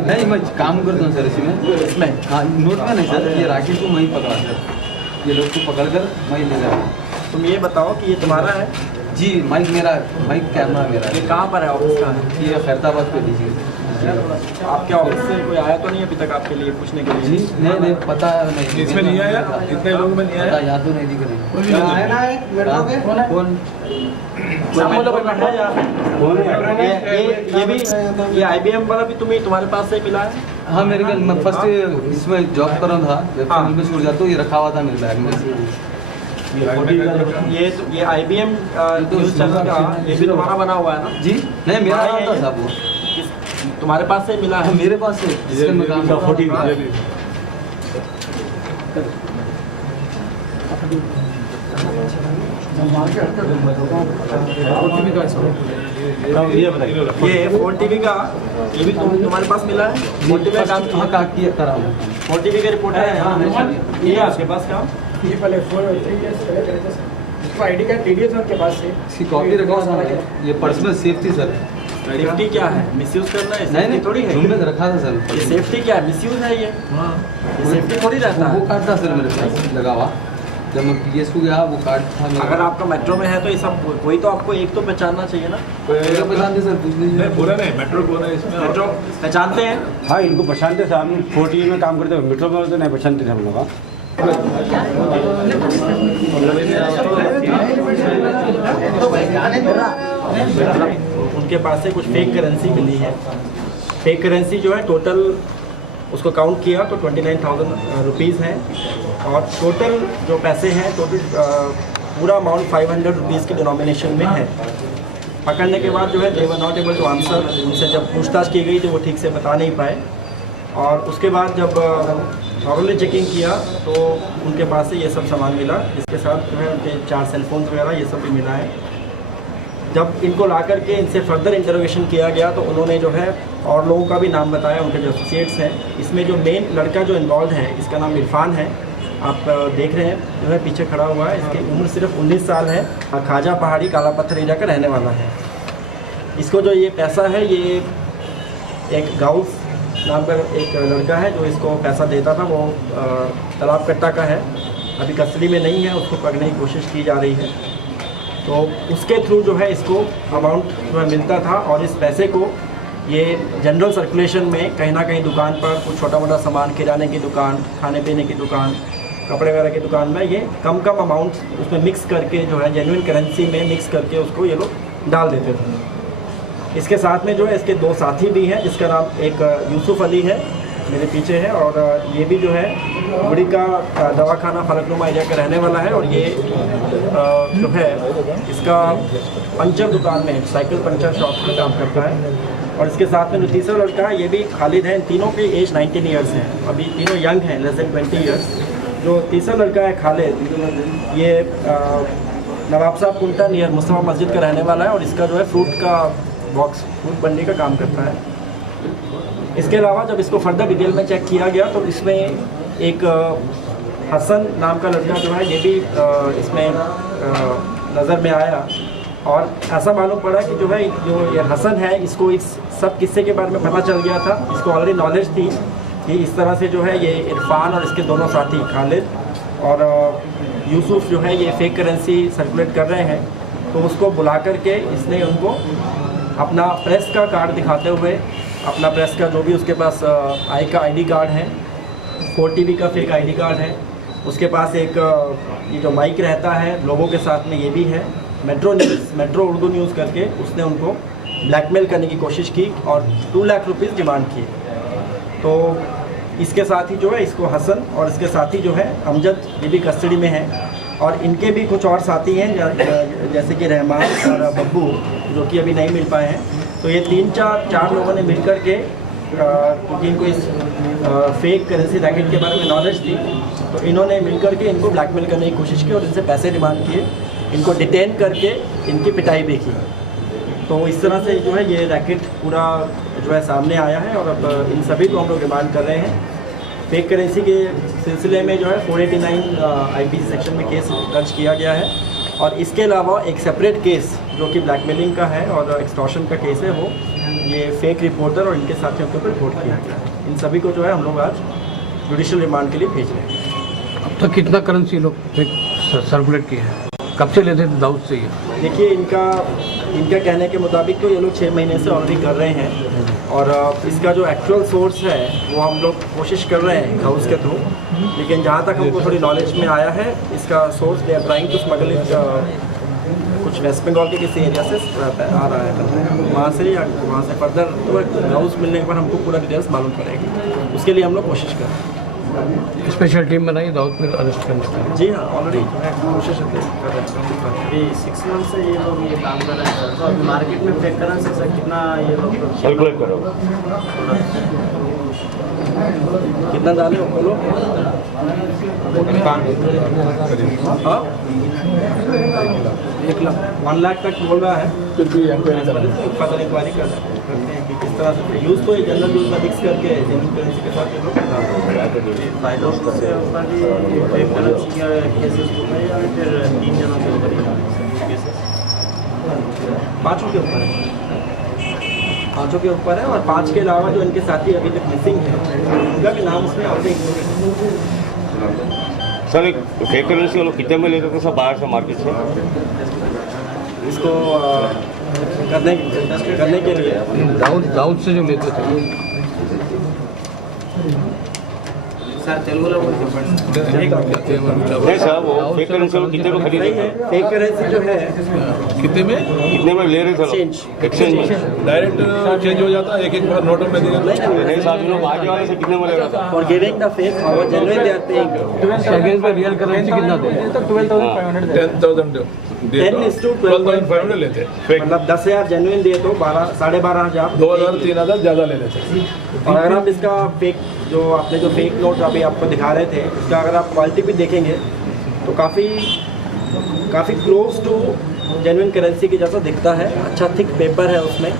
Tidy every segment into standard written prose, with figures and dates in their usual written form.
नहीं, मैं काम करता हूँ सर इसमें। हाँ, नोट में नहीं सर, ये राकेश को मैं ही पकड़ा सर, ये लोग को पकड़कर मैं ही ले जाऊँ। तुम ये बताओ कि ये तुम्हारा है? जी, माइक मेरा, माइक कैमरा मेरा। ये कहाँ पर है, ऑफिस कहाँ है? ये खैरताबाद पे दीजिए। आपके ऑफिस से कोई आया तो नहीं अभी तक आपके लिए पूछने के लिए? जी नहीं, पता नहीं। इसमें नहीं आया, इतने लोगों में नहीं आया, याद तो नहीं दिख रही। ये IBM वाला भी तुम्हारे पास से मिला है? हाँ, मेरे को मैं फर्स्ट इसमें जॉब कर रहा था, वेबसाइट में छूट जाता, ये रखा हुआ था मेरे बैग में। ये IBM न्यूज़ चैनल का ये भी तुम्हारा बना हुआ है ना? जी नहीं, मेरा नाम था साहब, वो तुम्हारे पास से मिला है? मेरे पास से जिसके मैं काम करता हूँ। ये 4TV का ये भी तुम्हारे पास मिला है? 4TV का काम करा हूँ। 4TV का रिपोर्ट है ये आपके पास काम? ये पहले 4 3 इयर्स पहले करे थे सर, इसको ID कार्ड DDO सर के पास से, इसकी कॉपी रखा हुआ है। ये पर्सनल सेफ्टी सर। सेफ्टी क्या है? मिसयूज करना है? नहीं थोड़ी है। रूम में रखा था सर। ये सेफ्टी क्या है? मिसयूज है ये? सेफ्टी थोड़ी रहता है। वो कार्ड था सर मेरे पास लगा हुआ, जब मैं PS को गया वो कार्ड था मेरा। अगर आपका मेट्रो में है तो ये सब कोई तो आपको एक तो पहचानना चाहिए ना? पहचानते सर, पूछ लीजिए। बोला नहीं, मेट्रो बोला इसमें। मेट्रो पहचानते हैं? हाँ, इनको पहचानते थे। हम 4TV में काम करते हैं, मेट्रो में तो नहीं पहचानते थे हम लोग। उनके पास से कुछ फेक करेंसी मिली है। फेक करेंसी जो है टोटल उसको काउंट किया तो 29,000 रुपीज़ है, और टोटल जो पैसे हैं टोटल पूरा अमाउंट 500 रुपीज़ के डिनोमिनेशन में है। पकड़ने के बाद जो है they were not able to answer. उनसे जब पूछताछ की गई तो वो ठीक से बता नहीं पाए, और उसके बाद जब थॉरली चेकिंग किया तो उनके पास से ये सब सामान मिला, जिसके साथ जो है उनके 4 सेलफोन्स वगैरह ये सब भी मिला है। जब इनको ला करके इनसे फर्दर इंटरोगेशन किया गया तो उन्होंने जो है और लोगों का भी नाम बताया, उनके जो एसोसिएट्स हैं। इसमें जो मेन लड़का जो इन्वॉल्व है इसका नाम इरफान है, आप देख रहे हैं जो है पीछे खड़ा हुआ है। इसकी उम्र सिर्फ 19 साल है, खाजा पहाड़ी काला पत्थर एरिया का रहने वाला है। इसको जो ये पैसा है ये एक गाउस नाम का एक लड़का है जो इसको पैसा देता था, वो तालाब कट्टा का है, अभी कस्टडी में नहीं है, उसको पकड़ने की कोशिश की जा रही है। तो उसके थ्रू जो है इसको अमाउंट जो है मिलता था, और इस पैसे को ये जनरल सर्कुलेशन में कहीं ना कहीं दुकान पर कुछ छोटा मोटा सामान, किराने की दुकान, खाने पीने की दुकान, कपड़े वगैरह की दुकान में ये कम अमाउंट उसमें मिक्स करके जो है जेन्युइन करेंसी में मिक्स करके उसको ये लोग डाल देते थे। इसके साथ में जो है इसके 2 साथी भी हैं, जिसका नाम एक यूसुफ अली है, मेरे पीछे है, और ये भी जो है बुड़ी का दवाखाना फलकनुमा एरिया का रहने वाला है। और ये जो है इसका पंचर दुकान में, साइकिल पंचर शॉप में काम करता है। और इसके साथ में जो तीसरा लड़का है ये भी खालिद है। इन तीनों की एज 19 ईयर्स है, अभी तीनों यंग हैं, लेस देन 20 ईयर्स। जो तीसरा लड़का है खालिद, ये नवाब साहब कुंटा नियर मुस्तफा मस्जिद का रहने वाला है, और इसका जो है फ्रूट का बॉक्स, फ्रूट बंडी का काम करता है। इसके अलावा जब इसको फर्दर डिटेल में चेक किया गया तो इसमें एक हसन नाम का लड़का जो है ये भी इसमें नज़र में आया, और ऐसा मालूम पड़ा कि जो है जो ये हसन है इसको इस सब किस्से के बारे में पता चल गया था। इसको ऑलरेडी नॉलेज थी कि इस तरह से जो है ये इरफान और इसके दोनों साथी खालिद और यूसुफ जो है ये फेक करेंसी सर्कुलेट कर रहे हैं। तो उसको बुला करके इसने उनको अपना प्रेस का कार्ड दिखाते हुए, अपना प्रेस का जो भी उसके पास ID कार्ड है, 4TV का फेक ID कार्ड है, उसके पास एक ये जो माइक रहता है लोगों के साथ में ये भी है, मेट्रो उर्दू न्यूज़ करके उसने उनको ब्लैकमेल करने की कोशिश की और 2 लाख रुपीज़ डिमांड किए। तो इसके साथ ही जो है इसको हसन और इसके साथी जो है अमजद ये भी कस्टडी में है, और इनके भी कुछ और साथी हैं जैसे कि रहमान और बब्बू जो कि अभी नहीं मिल पाए हैं। तो ये 3-4 लोगों ने मिल कर के, क्योंकि इनको इस फेक करेंसी रैकेट के बारे में नॉलेज थी, तो इन्होंने मिल कर के इनको ब्लैकमेल करने की कोशिश की और इनसे पैसे डिमांड किए, इनको डिटेन करके इनकी पिटाई भी की। तो इस तरह से जो है ये रैकेट पूरा जो है सामने आया है, और अब इन सभी को हम लोग डिमांड कर रहे हैं। फेक करेंसी के सिलसिले में जो है 489 IPC सेक्शन में केस दर्ज किया गया है। और इसके अलावा एक सेपरेट केस जो कि ब्लैकमेलिंग का है और एक्सटॉर्शन का केस है, वो ये फेक रिपोर्टर और इनके साथियों के ऊपर रिपोर्ट किया गया है। इन सभी को जो है हम लोग आज जुडिशियल रिमांड के लिए भेज रहे हैं। अब तक कितना करेंसी लोग सर्कुलेट किया है, कब से लेते थे दाऊद से ये? देखिए, इनका कहने के मुताबिक तो ये लोग 6 महीने से ऑलरेडी कर रहे हैं, और इसका जो एक्चुअल सोर्स है वो हम लोग कोशिश कर रहे हैं हाउस के थ्रू, लेकिन जहाँ तक हमको थोड़ी नॉलेज में आया है, इसका source they are trying to smuggle it कुछ वेस्ट बंगाल के किसी एरिया से आ रहा है, वहाँ से या वहाँ से फर्दर तो हाउस मिलने के बाद हमको पूरा डिटेल्स मालूम पड़ेगी। उसके लिए हम लोग कोशिश कर रहे हैं। स्पेशल टीम बनाई दाऊद में अरेस्ट करने की? जी हाँ, ऑलरेडी कोशिश कर रहे हैं। अभी 6 मंथ से ये लोग ये काम कर रहे हैं, तो अभी मार्केट में फेक करेंसी से कितना ये लोग कैलकुलेट करो, कितना डाले हो बोलो? हाँ, 1 लाख तक बोल रहा है। फिर भी इंक्वायरी करा फर्दर इंक्वायरी करते हैं कि किस तरह से यूज़ तो ये जनरल यूज़ में मिक्स करके जेन्युइन करेंसी के साथ ये लोग फायदों से ऊपर भी फेक करेंसी का केसेस हो गए, या फिर 3 जनों के ऊपर केसेस? 5 के ऊपर है, 5 के ऊपर है। और 5 के अलावा जो इनके साथी अभी तक मिसिंग है, उनका भी नाम उसमें ऑलरेडी। सर एक फेक करेंसी वो लोग कितने में लेते थे सब बाहर से मार्केट से? इसको करने के लिए दाऊद से जो लेते थे सर तेलुगु नहीं सर, वो फेक करेंसी वो कितने में खरीदे थे? फेक करेंसी जो है कितने में ले रहे थे लोग? एक्सचेंज में डायरेक्ट चेंज हो जाता है, एक बार नोटों में दिया नहीं साहब, लोग आगे वाले से कितने में ले रहा था? और गिविंग द फेक और जेन्युइन दे आते हैं। अगेंस्ट में रियल करेंसी कितना दे? 10,000 12,500 लेते, मतलब 10,000 जेन्युइन दिए तो 12,500 2,000-3,000 ज़्यादा ले लेते। और अगर आप इसका फेक जो आपने जो फेक नोट अभी आपको दिखा रहे थे, इसका अगर आप क्वालिटी भी देखेंगे तो काफ़ी क्लोज टू जेन्युइन करेंसी की जैसा दिखता है। अच्छा थिक पेपर है उसमें,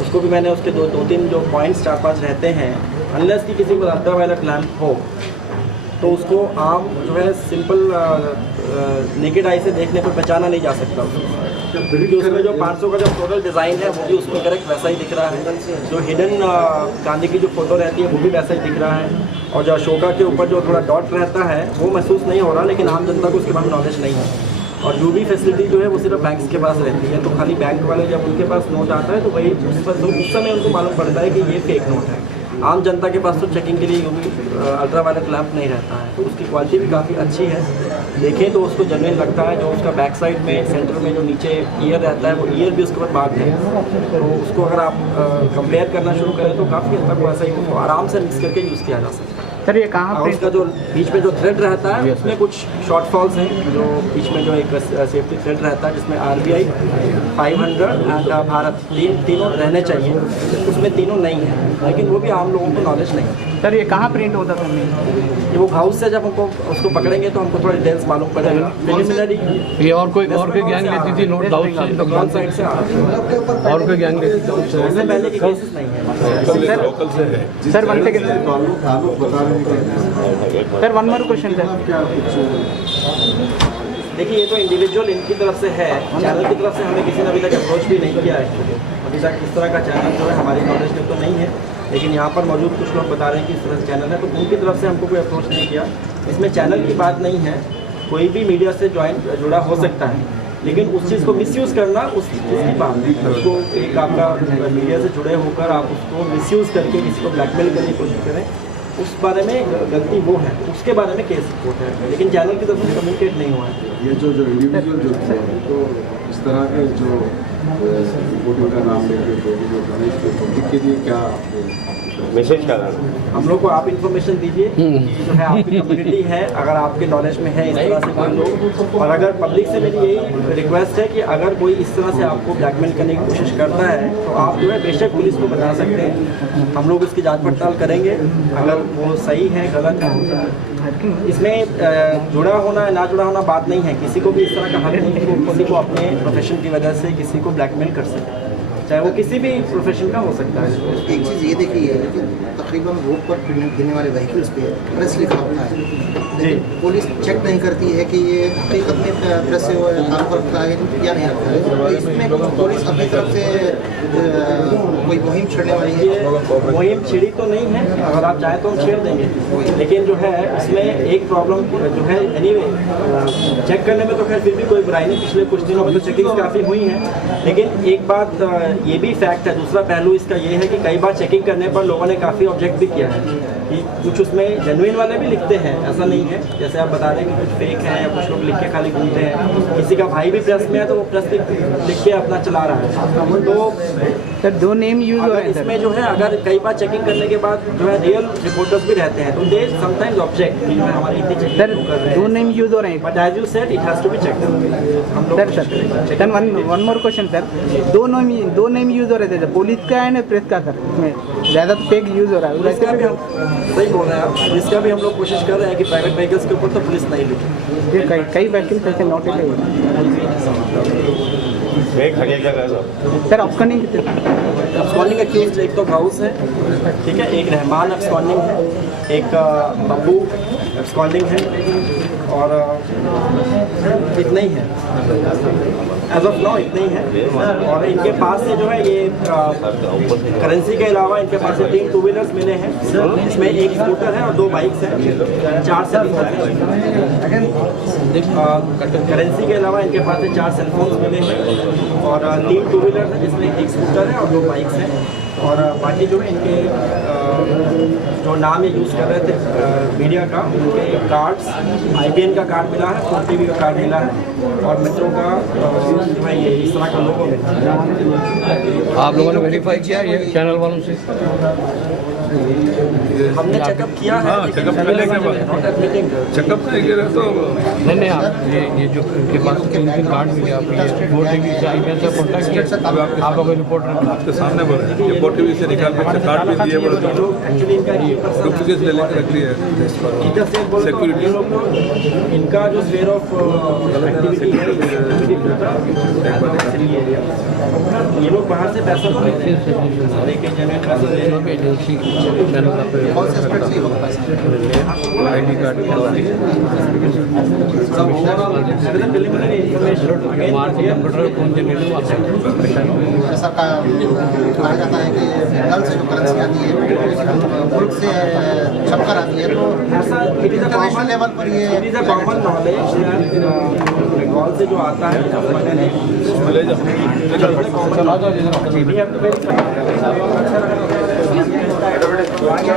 उसको भी मैंने उसके 2-3 जो पॉइंट्स 4-5 रहते हैं, अनलेस कि किसी को अल्ट्रावायलेट लैंप हो तो उसको आम जो है सिंपल नेकेड आई से देखने पर पहचाना नहीं जा सकता क्योंकि उसमें जो 500 का जो टोटल डिज़ाइन है वो भी उसमें करेक्ट वैसा ही दिख रहा है। जो हिडन गांधी की जो फोटो रहती है वो भी वैसा ही दिख रहा है, और जो अशोका के ऊपर जो थोड़ा डॉट रहता है वो महसूस नहीं हो रहा, लेकिन आम जनता को उसके बारे में नॉलेज नहीं है। और जो भी फैसिलिटी जो है वो सिर्फ बैंक्स के पास रहती है, तो खाली बैंक वाले जब उनके पास नोट आता है तो वही उस समय उनको मालूम पड़ता है कि ये फेक नोट है। आम जनता के पास तो चेकिंग के लिए अल्ट्रावायलेट लैंप नहीं रहता है, तो उसकी क्वालिटी भी काफ़ी अच्छी है। देखें तो उसको जेन्युइन लगता है। जो उसका बैक साइड में सेंटर में जो नीचे ईयर रहता है वो ईयर भी उसके ऊपर मार्क है, तो उसको अगर आप कंपेयर करना शुरू करें तो काफ़ी हद तक वैसा ही उसको आराम से मिक्स करके यूज़ किया जा सकता है। सर ये कहाँ और उसका जो बीच में जो थ्रेड रहता है उसमें कुछ शॉर्टफॉल्स हैं। जो बीच में जो एक सेफ्टी थ्रेड रहता है जिसमें RBI 500 एंड भारत तीनों रहने चाहिए, उसमें तीनों नहीं है, लेकिन वो भी आम लोगों को नॉलेज नहीं है। सर ये कहाँ प्रिंट होता था? ये वो हाउस से जब हमको उसको पकड़ेंगे तो हमको थोड़ा डिटेल्स मालूम पड़ेगा। प्रिलिमिनरी ये और कोई गैंग लेती थी नोट दाऊद से? कौन साइड से आ रहा है? और कोई गैंग लेती थी? उससे पहले के केसेस नहीं है। लोकल से है। Sir one second sir, one more question sir. देखिए ये तो इंडिविजुअल इनकी तरफ से है, चैनल की तरफ से हमें किसी ने अभी तक अप्रोच भी नहीं किया है। अभी तक इस तरह का चैनल जो है हमारी नॉलेज में तो नहीं है, लेकिन यहाँ पर मौजूद कुछ लोग बता रहे हैं कि इस तरह से चैनल है, तो उनकी तरफ से हमको कोई अप्रोच नहीं किया। इसमें चैनल की बात नहीं है, कोई भी मीडिया से जुड़ा हो सकता है, लेकिन उस चीज़ को मिसयूज़ करना उस चीज़ की बात है। उसको एक आपका मीडिया से जुड़े होकर आप उसको मिसयूज़ करके किसी को ब्लैकमेल करने की कोशिश करें, उस बारे में गलती वो है, उसके बारे में केस रिपोर्ट है, लेकिन चैनल की तरफ से कम्युनिकेट नहीं हुआ है। ये जो इंडिविजुअल जो थे, तो इस तरह के जो रिपोर्टिंग का नाम लेके जो गणेश के पब्लिक के लिए क्या मैसेज कर रहा है? हम लोग को आप इन्फॉर्मेशन दीजिए कि जो है आपकी कम्युनिटी है, अगर आपके नॉलेज में है इस तरह से कोई लोग, और अगर पब्लिक से मेरी यही रिक्वेस्ट है कि अगर कोई इस तरह से आपको ब्लैकमेल करने की कोशिश करता है तो आप जो है बेशक पुलिस को बता सकते हैं, हम लोग इसकी जांच पड़ताल करेंगे। अगर वो सही है गलत है, इसमें जुड़ा होना ना जुड़ा होना बात नहीं है। किसी को भी इस तरह का हक नहीं है कि किसी को अपने प्रोफेशन की वजह से किसी को ब्लैकमेल कर सके, चाहे वो किसी भी प्रोफेशन का हो सकता है। एक चीज़ ये देखी है कि तकरीबन रोड पर गिरने वाले व्हीकल्स पे प्रेस लिखा होता है, लेकिन पुलिस चेक नहीं करती है कि ये हकीकत में प्रेस से ताल्लुक रखता है या नहीं रखता है। तो इसमें पुलिस अपनी तरफ से कोई मुहिम छेड़ने वाली है? मुहिम छिड़ी तो नहीं है, अगर आप चाहें तो हम छेड़ देंगे, लेकिन जो है उसमें एक प्रॉब्लम जो है एनीवे चेक करने में तो खैर फिर भी कोई बुराई नहीं। पिछले कुछ दिनों में तो चेकिंग काफ़ी हुई हैं, लेकिन एक बात ये भी फैक्ट है, दूसरा पहलू इसका ये है कि कई बार चेकिंग करने पर लोगों ने काफ़ी ऑब्जेक्ट भी किया है कि कुछ उसमें जेन्युइन वाले भी लिखते हैं, ऐसा नहीं है। जैसे आप बता रहे हैं कि कुछ फेक हैं या कुछ लोग लिख के खाली घूमते हैं, किसी का भाई भी प्रेस में है तो वो प्रेस लिख के अपना चला रहा है। तो सर 2 नेम यूज हो रहे हैं इसमें जो है अगर कई बार चेकिंग करने के बाद जो है रियल रिपोर्टर्स भी रहते हैं तो दे समटाइम्स ऑब्जेक्ट कि जो है हमारी इतनी चेकिंग कर रहे हैं। 2 नेम यूज हो रहे हैं but as you said it has to be checked. हम लोग sir one more question sir, 2 name use हो रहे थे, पुलिस का एंड प्रेस का सर, इसमें ज़्यादा फेक यूज हो रहा है। इसका भी हम सही बोल रहे हैं आप, इसका भी हम लोग कोशिश कर रहे हैं कि प्राइवेट व्हीकल्स के ऊपर तो पुलिस नहीं लिखे। कई व्हीकल्स ऐसे नोटिस है एक हरिया क्या कर सर। अपकमिंग अब्सकॉन्डिंग एक्यूज एक तो हाउस है, ठीक है, एक रहमान अब्सकॉन्डिंग है, एक बब्बू अब्सकॉन्डिंग है, और इतना ही है एज ऑफ नाउ, इतना ही है। और इनके पास से जो है ये करेंसी के अलावा इनके पास से 3 2 व्हीलर्स मिले हैं, इसमें एक स्कूटर है और 2 बाइक्स हैं, 4 सेलफोन हैं। करेंसी के अलावा इनके पास से 4 सेलफोन्स मिले हैं और 3 2 व्हीलर्स हैं, जिसमें एक स्कूटर है और 2 बाइक्स हैं। और बाकी जो है इनके जो नाम ये यूज़ कर रहे थे मीडिया का, उनके कार्ड्स IBN का कार्ड मिला है, Ford TV का कार्ड मिला है और मेट्रो का जो है ये इस तरह का लोगो मिला है। आप लोगों ने वेरीफाई किया ये चैनल वालों से? हमने चेकअप किया है, हाँ, चेकअप करने के बाद चेकअप नहीं करे तो नहीं आप ये जो उनके पास 3 कार्ड मिले, आप ये Ford TV से IBN से कॉन्टैक्ट किया, आप लोग रिपोर्ट आपके सामने बोल रहे हैं कि Ford TV से निकाल के कार्ड भी दिए बोले तो एक्चुअली इनका डुप्लीकेट ले लेकर रख लिया है सिक्योरिटी इनका जो स्फीयर ऑफ एक्टिविटी है ये लोग बाहर से पैसा लेके agency channel ID card computer कौन जनरेट ऐसा कहा जाता है कि डल से जो करेंसी आती है मुल्क से छपकर आती है, तो इंटरनेशनल लेवल पर ये कॉमन नॉलेज बंगाल से जो आता है ले जाओ अच्छा